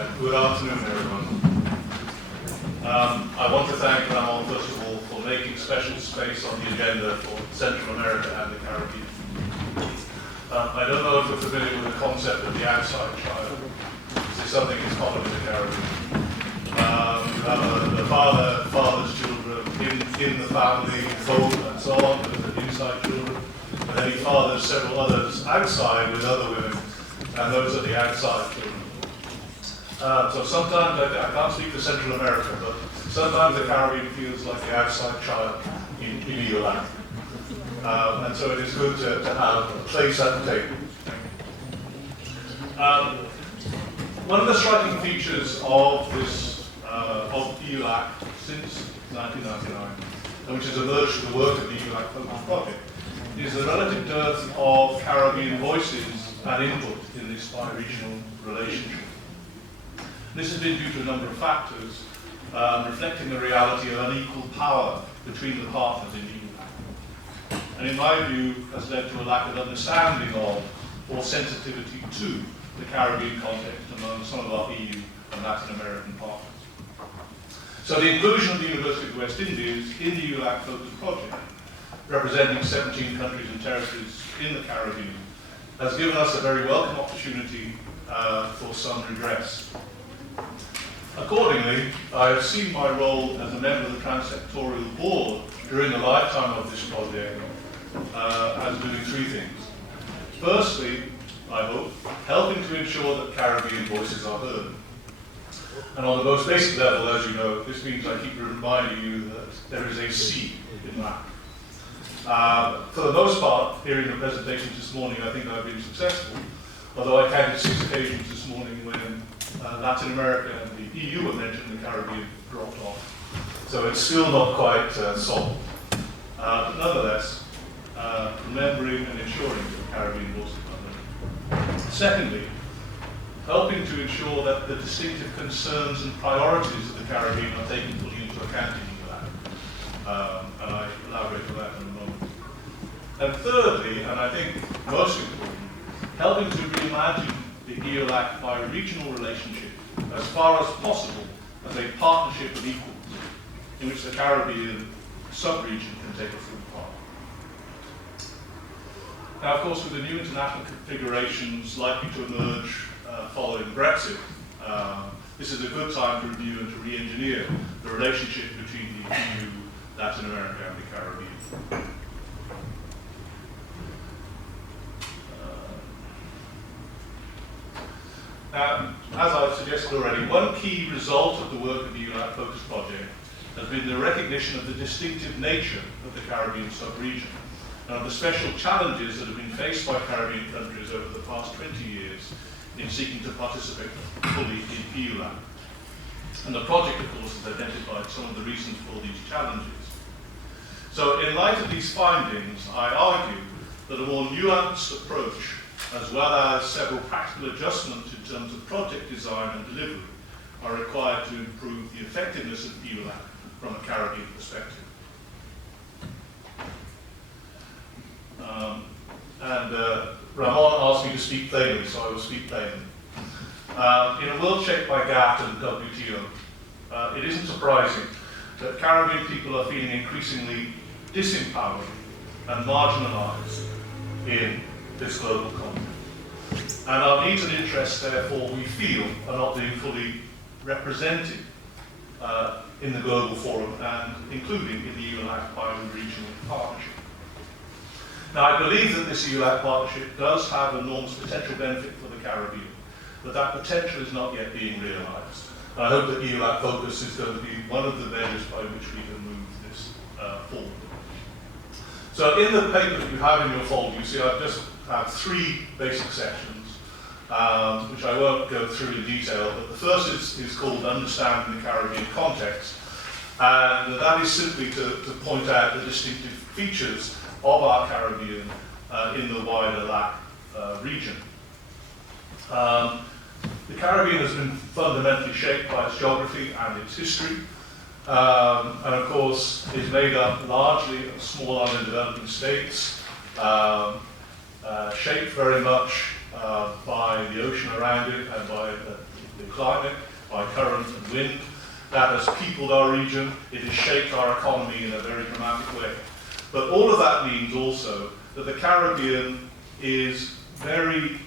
Good afternoon, everyone. I want to thank Ramon, first of all, for making special space on the agenda for Central America and the Caribbean. I don't know if you're familiar with the concept of the outside child. This is something that's common in the Caribbean. You have the father's children in the family, home, and so on, with the inside children. And then he fathers several others outside with other women, and those are the outside children. So sometimes, I can't speak for Central America, but sometimes the Caribbean feels like the outside child in EULAC. And so it is good to have a place at the table. One of the striking features of this, of EULAC since 1999, and which has emerged from the work of the EULAC-FOCUS project, is the relative dearth of Caribbean voices and input in this bi-regional relationship. This has been due to a number of factors, reflecting the reality of unequal power between the partners in EULAC. And in my view, has led to a lack of understanding of, or sensitivity to, the Caribbean context among some of our EU and Latin American partners. So the inclusion of the University of the West Indies in the EULAC-FOCUS project, representing 17 countries and territories in the Caribbean, has given us a very welcome opportunity for some redress. Accordingly, I have seen my role as a member of the Transsectorial Board during the lifetime of this project as doing three things. Firstly, I hope, helping to ensure that Caribbean voices are heard. And on the most basic level, as you know, this means I keep reminding you that there is a C in that. For the most part, hearing the presentations this morning, I think I've been successful, although I counted 6 occasions this morning when Latin America and the EU were mentioned, the Caribbean dropped off. So it's still not quite solved. But nonetheless, remembering and ensuring that Caribbean voices are heard. Secondly, helping to ensure that the distinctive concerns and priorities of the Caribbean are taken fully into account in EULAC. And I elaborate on that in a moment. And thirdly, and I think most important, helping to reimagine the EULAC bi-regional relationship as far as possible as a partnership of equals in which the Caribbean sub-region can take a full part. Now, of course, with the new international configurations likely to emerge following Brexit, this is a good time to review and to re-engineer the relationship between the EU, Latin America, and the Caribbean. As I've suggested already, one key result of the work of the EULAC-FOCUS project has been the recognition of the distinctive nature of the Caribbean sub-region and of the special challenges that have been faced by Caribbean countries over the past 20 years in seeking to participate fully in EULAC. And the project, of course, has identified some of the reasons for these challenges. So in light of these findings, I argue that a more nuanced approach, as well as several practical adjustments in terms of project design and delivery, are required to improve the effectiveness of EULAC from a Caribbean perspective. Ramon asked me to speak plainly, so I will speak plainly. In a world shaped by GATT and WTO, it isn't surprising that Caribbean people are feeling increasingly disempowered and marginalized in this global context. And our needs and interests, therefore, we feel, are not being fully represented in the global forum and including in the EULAC bi-regional partnership. Now, I believe that this EULAC partnership does have enormous potential benefit for the Caribbean, but that potential is not yet being realized. And I hope that EULAC-FOCUS is going to be one of the measures by which we can move this forward. So in the paper that you have in your folder, you see I've just had 3 basic sections, which I won't go through in detail, but the first is called Understanding the Caribbean Context, and that is simply to point out the distinctive features of our Caribbean in the wider LAC region. The Caribbean has been fundamentally shaped by its geography and its history, and of course is made up largely of small island developing states, shaped very much by the ocean around it and by the climate, by current and wind. That has peopled our region. It has shaped our economy in a very dramatic way. But all of that means also that the Caribbean is very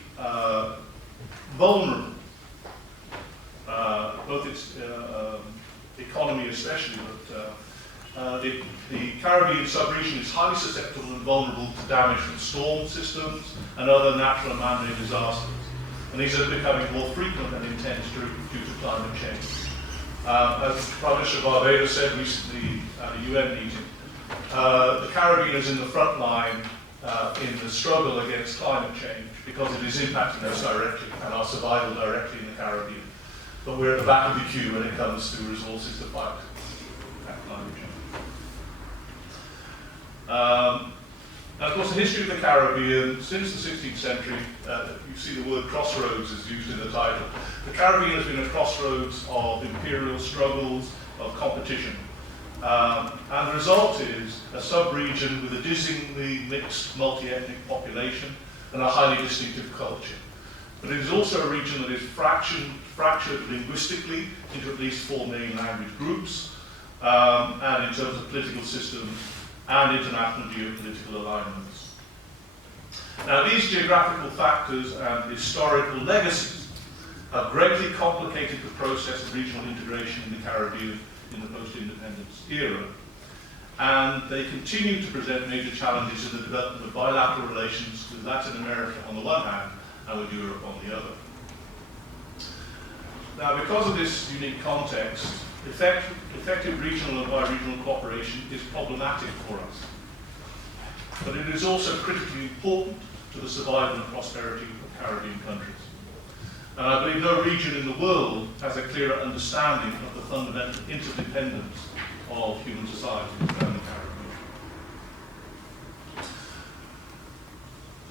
vulnerable. Both its economy especially, but the Caribbean sub-region is highly susceptible and vulnerable to damage from storm systems and other natural and man-made disasters. And these are becoming more frequent and intense due to climate change. As Prime Minister of Barbados said recently at a UN meeting, the Caribbean is in the front line in the struggle against climate change because it is impacting us directly and our survival directly in the Caribbean. But we're at the back of the queue when it comes to resources to fight climate change. And of course, the history of the Caribbean, since the 16th century, you see the word crossroads is used in the title. The Caribbean has been a crossroads of imperial struggles, of competition. And the result is a sub-region with a dizzyingly mixed multi-ethnic population and a highly distinctive culture. But it is also a region that is fractured linguistically into at least 4 main language groups, and in terms of political systems and international geopolitical alignments. Now, these geographical factors and historical legacies have greatly complicated the process of regional integration in the Caribbean in the post-independence era, and they continue to present major challenges in the development of bilateral relations with Latin America on the one hand and with Europe on the other. Now, because of this unique context, effective regional and bi-regional cooperation is problematic for us. But it is also critically important to the survival and prosperity of Caribbean countries. And I believe no region in the world has a clearer understanding of the fundamental interdependence of human societies than the Caribbean.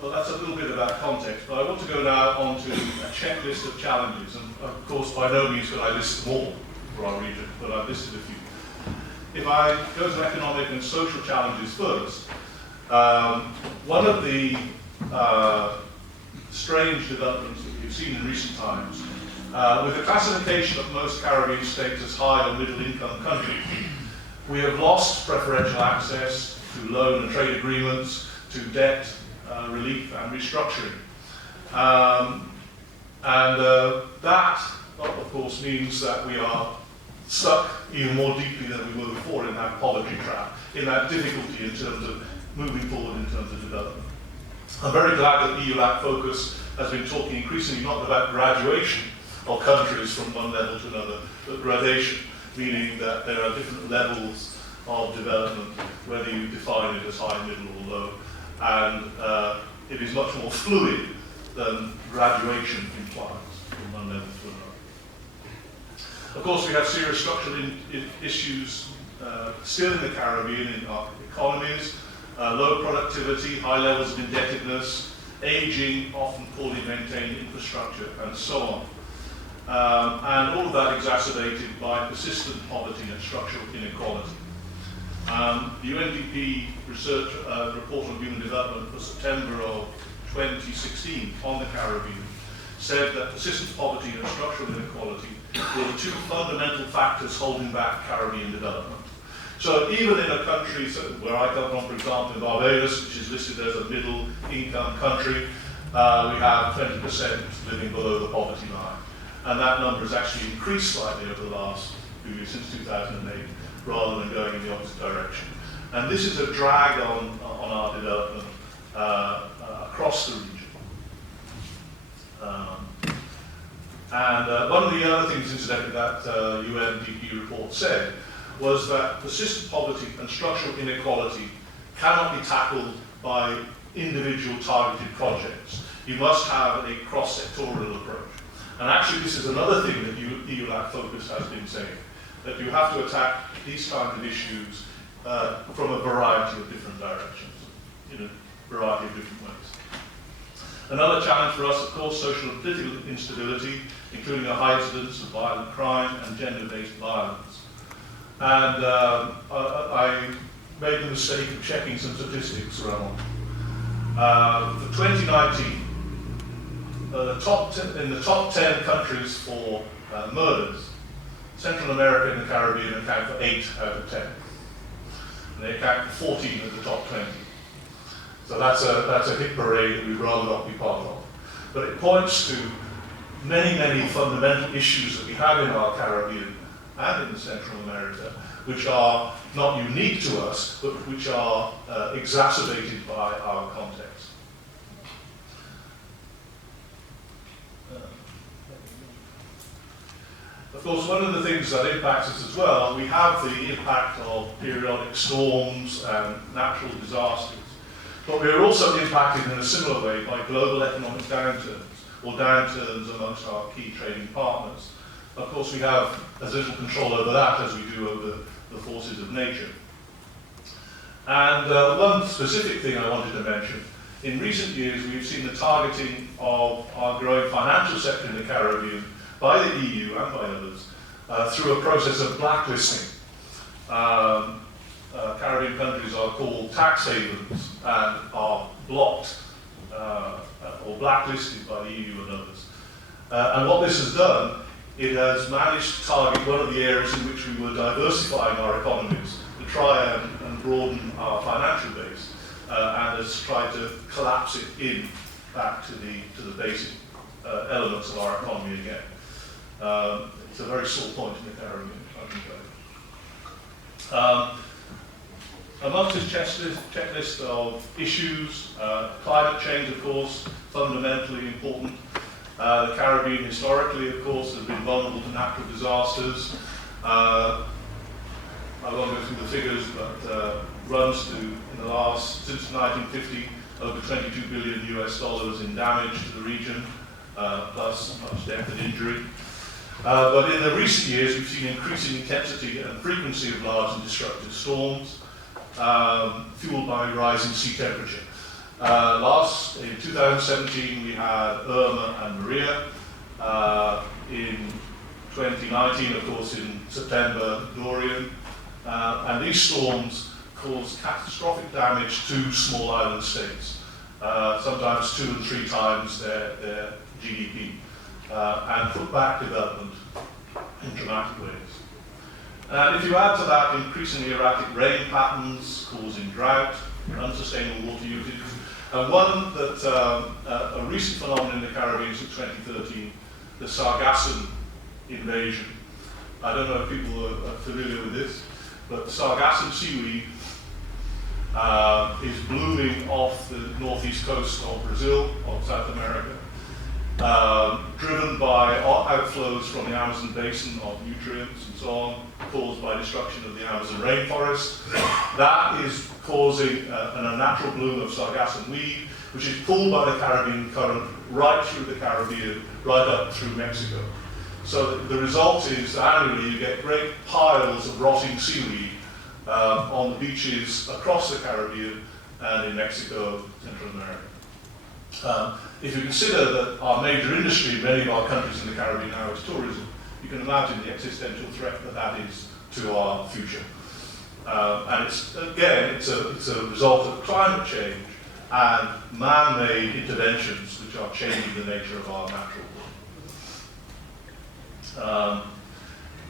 So that's a little bit about context, but I want to go now on to a checklist of challenges. And of course, by no means could I list them all for our region, but I've listed a few. If I go to economic and social challenges first, one of the strange developments that we've seen in recent times, with the classification of most Caribbean states as high or middle income countries, we have lost preferential access to loan and trade agreements, to debt relief and restructuring. That, of course, means that we are stuck even more deeply than we were before in that poverty trap, in that difficulty in terms of moving forward in terms of development. I'm very glad that EULAC-FOCUS has been talking increasingly not about graduation of countries from one level to another, but gradation, meaning that there are different levels of development, whether you define it as high, middle, or low, and it is much more fluid than graduation implies from one level to another. Of course, we have serious structural issues still in the Caribbean in our economies, low productivity, high levels of indebtedness, aging, often poorly maintained infrastructure, and so on. And all of that exacerbated by persistent poverty and structural inequality. The UNDP research report on human development for September of 2016 on the Caribbean said that persistent poverty and structural inequality were the two fundamental factors holding back Caribbean development. So even in a country where I come from, for example, in Barbados, which is listed as a middle income country, we have 20% living below the poverty line. And that number has actually increased slightly over the last few years, since 2008, rather than going in the opposite direction. And this is a drag on our development across the region. One of the other things, incidentally, that UNDP report said was that persistent poverty and structural inequality cannot be tackled by individual targeted projects. You must have a cross-sectoral approach. And actually, this is another thing that EULAC-FOCUS has been saying, that you have to attack these kinds of issues from a variety of different directions, in a variety of different ways. Another challenge for us, of course, social and political instability, including a high incidence of violent crime and gender-based violence. And I made the mistake of checking some statistics around. For 2019, in the top 10 countries for murders. Central America and the Caribbean account for 8 out of 10. And they account for 14 of the top 20. So that's a hit parade that we'd rather not be part of. But it points to many, many fundamental issues that we have in our Caribbean and in Central America, which are not unique to us, but which are exacerbated by our context. Of course, one of the things that impacts us as well, we have the impact of periodic storms and natural disasters. But we are also impacted in a similar way by global economic downturns, or downturns amongst our key trading partners. Of course, we have as little control over that as we do over the forces of nature. And one specific thing I wanted to mention, in recent years we've seen the targeting of our growing financial sector in the Caribbean by the EU and by others through a process of blacklisting. Caribbean countries are called tax havens and are blocked or blacklisted by the EU and others. And what this has done, it has managed to target one of the areas in which we were diversifying our economies to try and broaden our financial base, and has tried to collapse it in back to the basic elements of our economy again. It's a very sore point in the Caribbean, I can tell you. Amongst this checklist of issues, climate change, of course, fundamentally important. The Caribbean historically, of course, has been vulnerable to natural disasters. I won't go through the figures, but runs to, since 1950, over $22 billion in damage to the region, plus much death and injury. But in the recent years, we've seen increasing intensity and frequency of large and destructive storms, fueled by rising sea temperature. In 2017, we had Irma and Maria. In 2019, of course, in September, Dorian. And these storms caused catastrophic damage to small island states, sometimes 2 and 3 times their GDP, and put back development in dramatic ways. And if you add to that increasingly erratic rain patterns causing drought, unsustainable water usage, and one that a recent phenomenon in the Caribbean since 2013, the Sargassum invasion. I don't know if people are familiar with this, but Sargassum seaweed is blooming off the northeast coast of Brazil, of South America, driven by outflows from the Amazon basin of nutrients and so on, caused by destruction of the Amazon rainforest. That is causing an unnatural bloom of Sargassum weed, which is pulled by the Caribbean current right through the Caribbean, right up through Mexico. So the result is annually you get great piles of rotting seaweed on the beaches across the Caribbean and in Mexico, Central America. If you consider that our major industry in many of our countries in the Caribbean now is tourism, you can imagine the existential threat that is to our future. And it's a result of climate change and man-made interventions which are changing the nature of our natural world.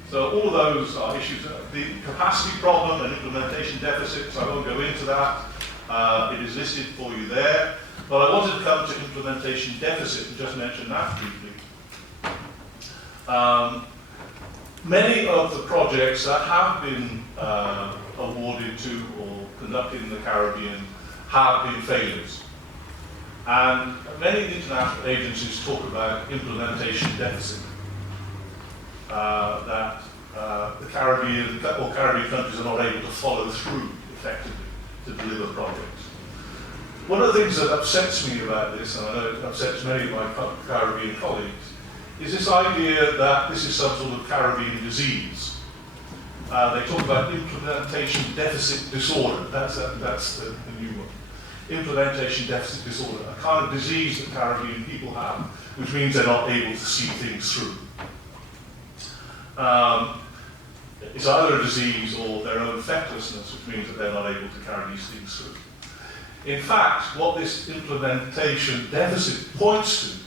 So all of those are issues. The capacity problem and implementation deficits, I won't go into that. It is listed for you there. But I wanted to come to implementation deficit and just mention that briefly. Many of the projects that have been awarded to or conducted in the Caribbean have been failures. And many international agencies talk about implementation deficit. That the Caribbean or Caribbean countries are not able to follow through effectively to deliver projects. One of the things that upsets me about this, and I know it upsets many of my Caribbean colleagues, is this idea that this is some sort of Caribbean disease. They talk about implementation deficit disorder. That's the new one. Implementation deficit disorder, a kind of disease that Caribbean people have, which means they're not able to see things through. It's either a disease or their own fecklessness, which means that they're not able to carry these things through. In fact, what this implementation deficit points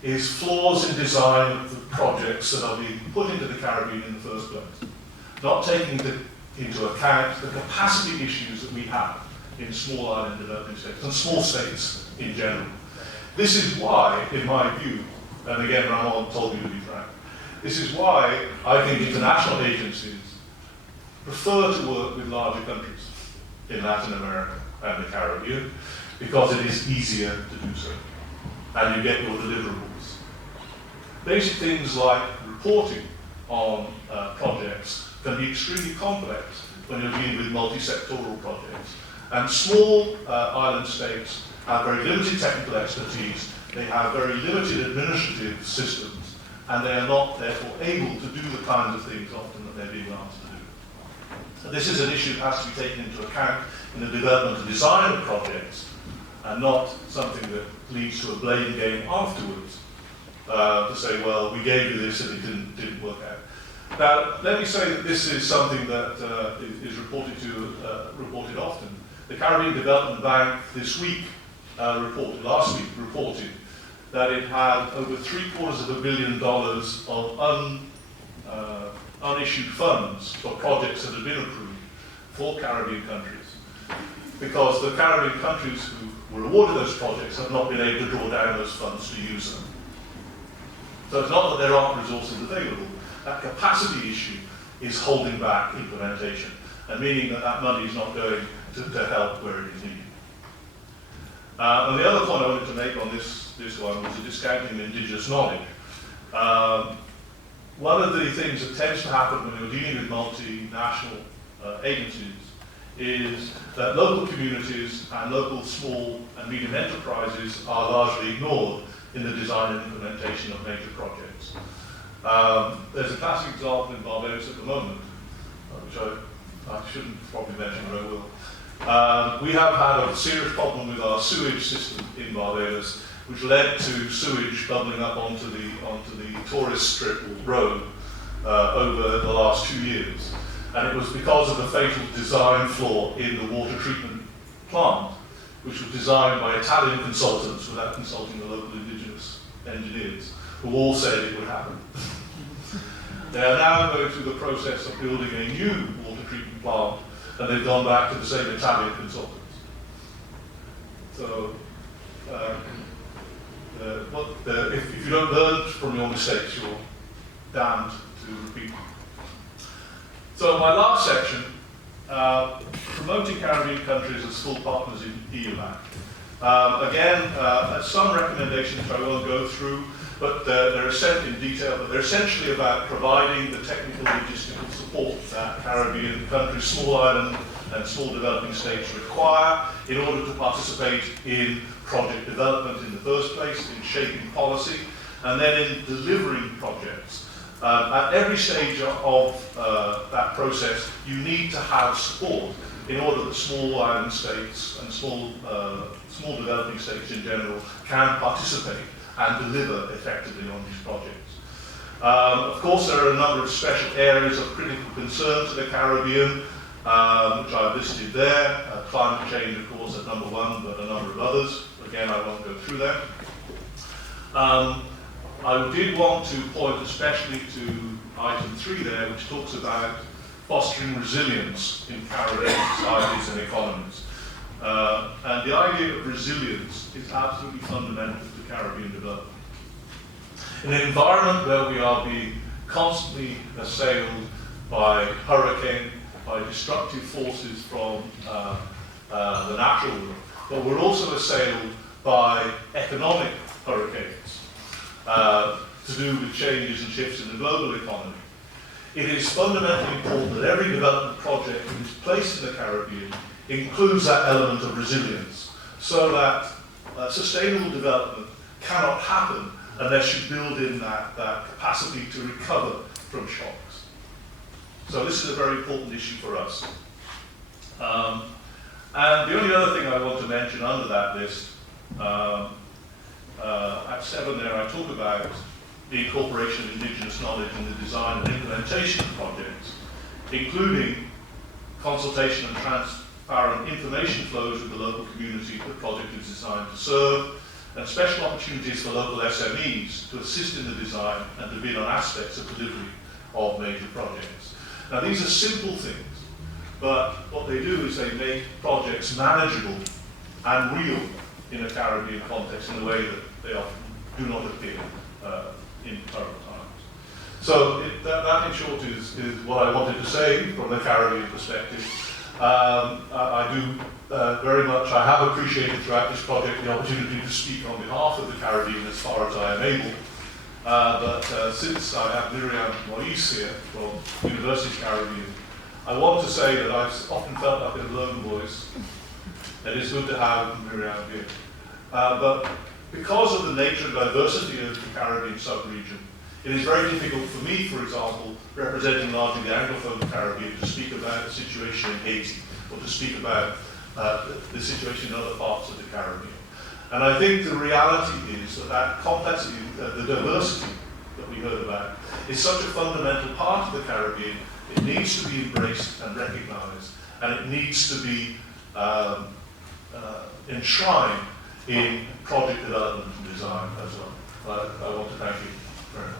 to is flaws in design of the projects that are being put into the Caribbean in the first place, not taking into account the capacity issues that we have in small island developing states, and small states in general. This is why, in my view, and again Ramon told me to be frank, this is why I think international agencies prefer to work with larger countries in Latin America and the Caribbean, because it is easier to do so, and you get your deliverables. Basic things like reporting on projects can be extremely complex when you're dealing with multi-sectoral projects. And small island states have very limited technical expertise, they have very limited administrative systems, and they are not therefore able to do the kinds of things often that they're being asked to do. So this is an issue that has to be taken into account in the development and design of projects, and not something that leads to a blame game afterwards, to say, well, we gave you this and it didn't work out. Now, let me say that this is something that is reported often. The Caribbean Development Bank this week last week reported that it had over $750 million of unissued funds for projects that had been approved for Caribbean countries, because the Caribbean countries who were awarded those projects have not been able to draw down those funds to use them. So it's not that there aren't resources available. That capacity issue is holding back implementation, and meaning that that money is not going to help where it is needed. And the other point I wanted to make on this one was the discounting of indigenous knowledge. One of the things that tends to happen when you're dealing with multinational agencies is that local communities and local small and medium enterprises are largely ignored in the design and implementation of major projects. There's a classic example in Barbados at the moment, which I shouldn't probably mention, but I will. We have had a serious problem with our sewage system in Barbados, which led to sewage bubbling up onto the tourist strip or road over the last 2 years. And it was because of the fatal design flaw in the water treatment plant, which was designed by Italian consultants without consulting the local indigenous engineers, who all said it would happen. They are now going through the process of building a new water treatment plant, and they've gone back to the same Italian consultants. So, if you don't learn from your mistakes, you're damned to repeat them. So my last section, promoting Caribbean countries as full partners in EULAC. Again, some recommendations which I won't go through, but they're in detail, but they're essentially about providing the technical logistical support that Caribbean countries, small island and small developing states require in order to participate in project development in the first place, in shaping policy, and then in delivering projects. At every stage of that process, you need to have support in order that small island states and small developing states in general can participate and deliver effectively on these projects. Of course, there are a number of special areas of critical concern to the Caribbean, which I've listed there. Climate change, of course, at number one, but a number of others. Again, I won't go through them. I did want to point especially to item 3 there, which talks about fostering resilience in Caribbean societies and economies. And the idea of resilience is absolutely fundamental to Caribbean development. In an environment where we are being constantly assailed by hurricane, by destructive forces from the natural world, but we're also assailed by economic hurricanes to do with changes and shifts in the global economy. It is fundamentally important that every development project that is placed in the Caribbean includes that element of resilience, so that sustainable development cannot happen unless you build in that capacity to recover from shocks. So this is a very important issue for us. And the only other thing I want to mention under that list, at 7 there I talk about the incorporation of indigenous knowledge in the design and implementation of projects, including consultation and transparent information flows with the local community the project is designed to serve, and special opportunities for local SMEs to assist in the design and to bid on aspects of delivery of major projects. Now these are simple things, but what they do is they make projects manageable and real in a Caribbean context in a way that they often do not appear in current times. So that in short is what I wanted to say from the Caribbean perspective. I do very much, I have appreciated throughout this project the opportunity to speak on behalf of the Caribbean as far as I am able. But since I have Miriam Moise here from University Caribbean, I want to say that I've often felt like a lone voice. It is good to have Miriam here. But because of the nature and diversity of the Caribbean sub-region, it is very difficult for me, for example, representing largely the Anglophone Caribbean, to speak about the situation in Haiti or to speak about the situation in other parts of the Caribbean. And I think the reality is that that complexity, the diversity that we heard about, is such a fundamental part of the Caribbean. It needs to be embraced and recognized, and it needs to be enshrined in project development and design as well. I want to thank you very much.